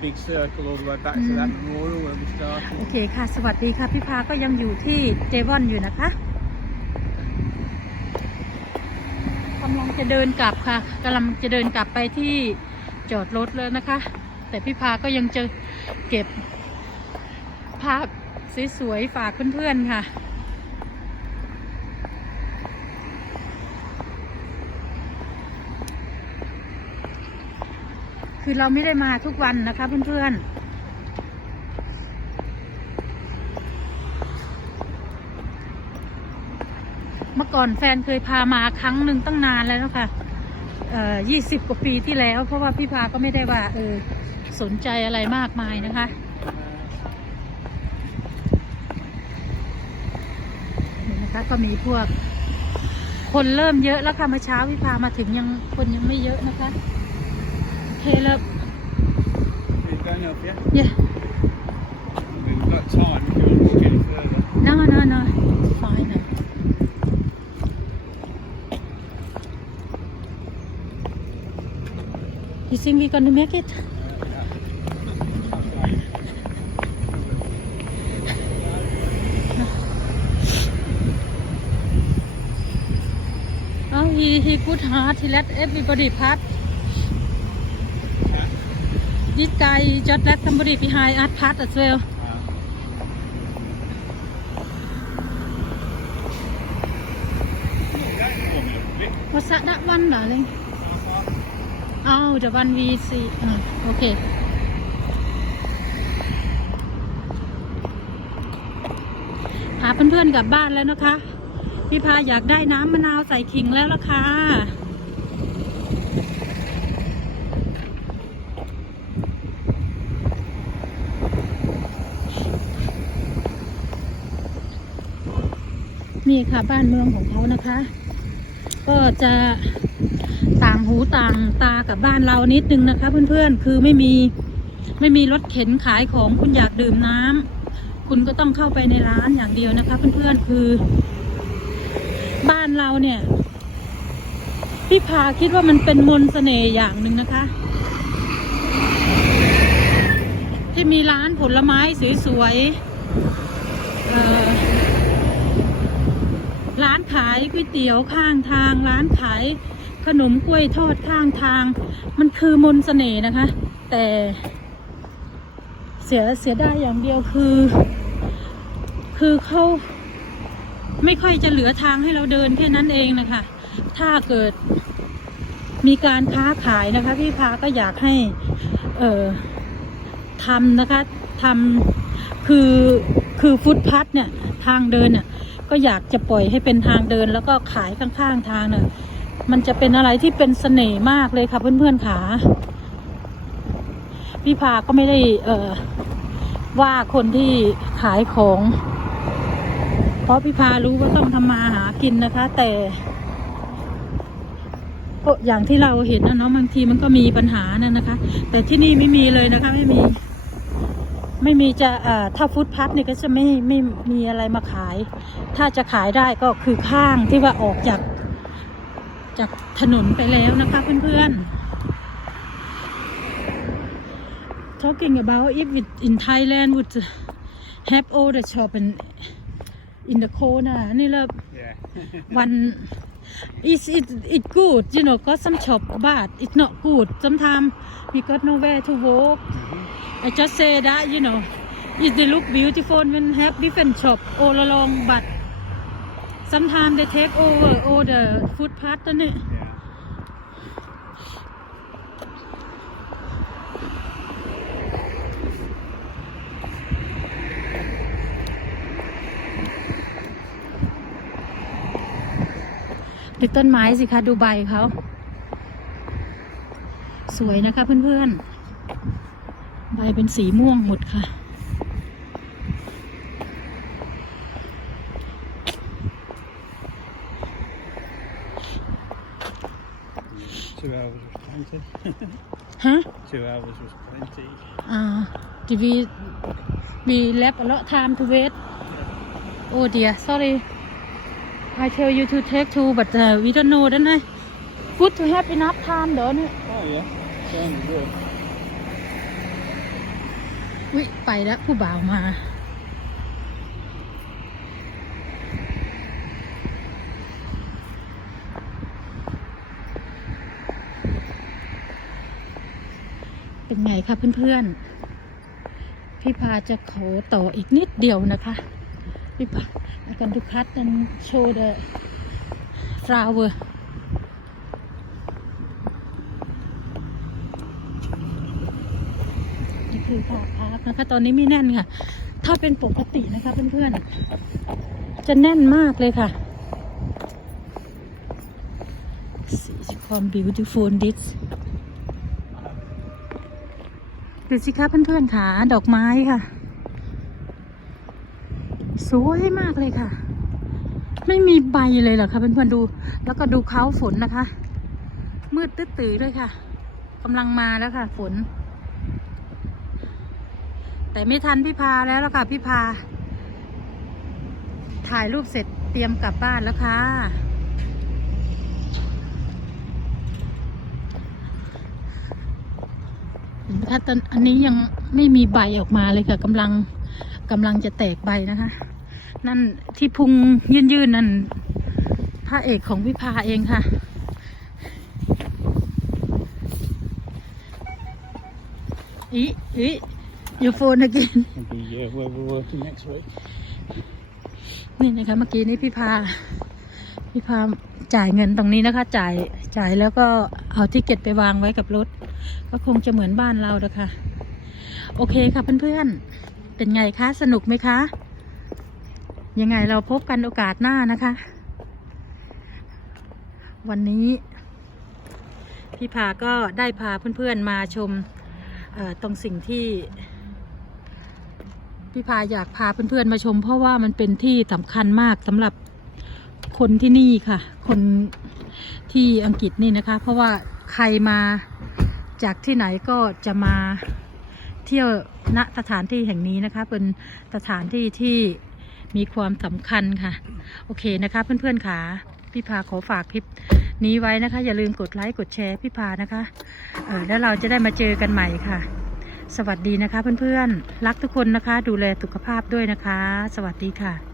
big circle all the way back to that memorial where we โอ started. เคค่ะ สวัสดีค่ะ พี่พาก็ยังอยู่ที่เจวอนอยู่นะคะกำลังจะเดินกลับค่ะกำลังจะเดินกลับไปที่จอดรถแล้วนะคะ แต่พี่พาก็ยังจะเก็บภาพสวยๆฝากเพื่อนๆค่ะ คือเราไม่ได้มาทุกวันนะคะเพื่อนๆ เมื่อก่อนแฟนเคยพามาครั้งหนึ่งตั้งนานแล้วนะคะเอ่อยี่สิบกว่าปีที่แล้ว เพราะว่าพี่พาก็ไม่ได้ว่าเออสนใจอะไรมากมายนะคะนี่นะคะก็มีพวกคนเริ่มเยอะแล้วค่ะเมื่อเช้าพี่พามาถึงยังคนยังไม่เยอะนะคะ โอเคแล้ว Are you going up, yeah? เย่ We've got time if you want to walk any further. no no no fine now. You think we gonna make it? Oh, he he good heart. He let everybody pass. This guy just let somebody behind us pass as well. What's that? That one, darling. Oh, the one we see. Uh, okay. พาเพื่อนๆกลับบ้านแล้วนะคะ พี่พาอยากได้น้ำมะนาวใส่ขิงแล้วล่ะค่ะ นี่ค่ะบ้านเมืองของเขานะคะ ก็จะต่างหูต่างตากับบ้านเรานิดนึงนะคะ เพื่อนๆ คือไม่มีไม่มีรถเข็นขายของคุณอยากดื่มน้ำคุณก็ต้องเข้าไปในร้านอย่างเดียวนะคะ เพื่อนๆ คือ บ้านเราเนี่ยพี่พาคิดว่ามันเป็นมนต์เสน่ห์อย่างหนึ่งนะคะ ที่มีร้านผลไม้สวยๆเอ่อ ร้านขายก๋วยเตี๋ยวข้างทาง ร้านขายขนมกล้วยทอดข้างทาง มันคือมนต์เสน่ห์นะคะ แต่เสียเสียได้อย่างเดียวคือ คือเขาไม่ค่อยจะเหลือทางให้เราเดินแค่นั้นเองนะคะ ถ้าเกิดมีการค้าขายนะคะ พี่พาก็อยากให้ เอ่อทำนะคะทำคือคือฟุตพัทเนี่ยทางเดินเนี่ย ก็อยากจะปล่อยให้เป็นทางเดินแล้วก็ขายข้างๆทางเนี่ยมันจะเป็นอะไรที่เป็นเสน่ห์มากเลยค่ะเพื่อนๆขาพี่พาก็ไม่ได้เออว่าคนที่ขายของ เพราะพี่พารู้ว่าต้องทำมาหากินนะคะ แต่ก็อย่างที่เราเห็นนะเนาะบางทีมันก็มีปัญหานั่นนะคะ แต่ที่นี่ไม่มีเลยนะคะ ไม่มี ไม่มีจะเอ่อถ้าฟุตพัทเนี่ยก็จะไม่ไม่มีอะไรมาขาย ถ้าจะขายได้ก็คือข้างที่ว่าออกจากจากถนนไปแล้วนะคะเพื่อน ๆ talking about if it in Thailand would have all the shop and in the corner นี่เรา Yeah. one is it it good you know got some shop but it's not good sometimes we got nowhere to walk I just say that you know it they look beautiful when have different shop all along but sometimes they take over all the footpath นั่นนี่ ดูต้นไม้สิคะดูใบเขา สวยนะคะเพื่อนๆ ใบเป็นสีม่วงหมดค่ะ Two hours was plenty. ฮะ Two hours was plenty. อ่า did we we left a lot time to wait oh dear sorry I tell you to take two but uh, we don't know don't I good to have enough time เดี๋ยวนี้ Oh yeah. Sounds good. วิไปแล้วผู้บ่าวมาเป็นไงคะเพื่อนๆ พี่พาจะขอต่ออีกนิดเดียวนะคะ พี่พา I can to cut and show the flower นี่ คือพาพาร์คนะคะตอนนี้ไม่แน่นค่ะ ถ้าเป็นปกตินะคะเพื่อนๆ จะแน่นมากเลยค่ะ See ความ beautiful this ดูสิคะเพื่อนๆค่ะ ดอกไม้ค่ะ สวยมากเลยค่ะ ไม่มีใบเลยเหรอคะเพื่อนๆดู แล้วก็ดูเขาฝนนะคะ มืดตื้อๆด้วยค่ะกำลังมาแล้วค่ะ ฝน แต่ไม่ทันพี่พาแล้วล่ะค่ะพี่พา ถ่ายรูปเสร็จเตรียมกลับบ้านแล้วค่ะเห็นไหมคะตอนอันนี้ยังไม่มีใบออกมาเลยค่ะกำลังกำลังจะแตกใบนะคะ นั่นที่พุงยื่นๆนั่นพระเอกของวิภาเองค่ะอีอี อยู่โฟนกิน Will be uh, where we're working next week. นี่นะคะเมื่อกี้นี้พี่พา พี่พาจ่ายเงินตรงนี้นะคะ จ่ายจ่ายแล้วก็เอาทิเก็ตไปวางไว้กับรถ ก็คงจะเหมือนบ้านเราเด้อค่ะ โอเคค่ะเพื่อนๆ เป็นไงคะ สนุกไหมคะ ยังไงเราพบกันโอกาสหน้านะคะ วันนี้ พี่พาก็ได้พาเพื่อนๆมาชมเอ่อตรงสิ่งที่ พี่พาอยากพาเพื่อนๆมาชม เพราะว่ามันเป็นที่สำคัญมากสำหรับคนที่นี่ค่ะ คนที่อังกฤษนี่นะคะ เพราะว่าใครมาจากที่ไหนก็จะมาเที่ยวณสถานที่แห่งนี้นะคะ เป็นสถานที่ที่มีความสำคัญค่ะ โอเคนะคะ เพื่อนๆค่ะพี่พาขอฝากคลิปนี้ไว้นะคะ อย่าลืมกดไลค์กดแชร์พี่พานะคะเออแล้วเราจะได้มาเจอกันใหม่ค่ะ สวัสดีนะคะเพื่อนๆ รักทุกคนนะคะ ดูแลสุขภาพด้วยนะคะ สวัสดีค่ะ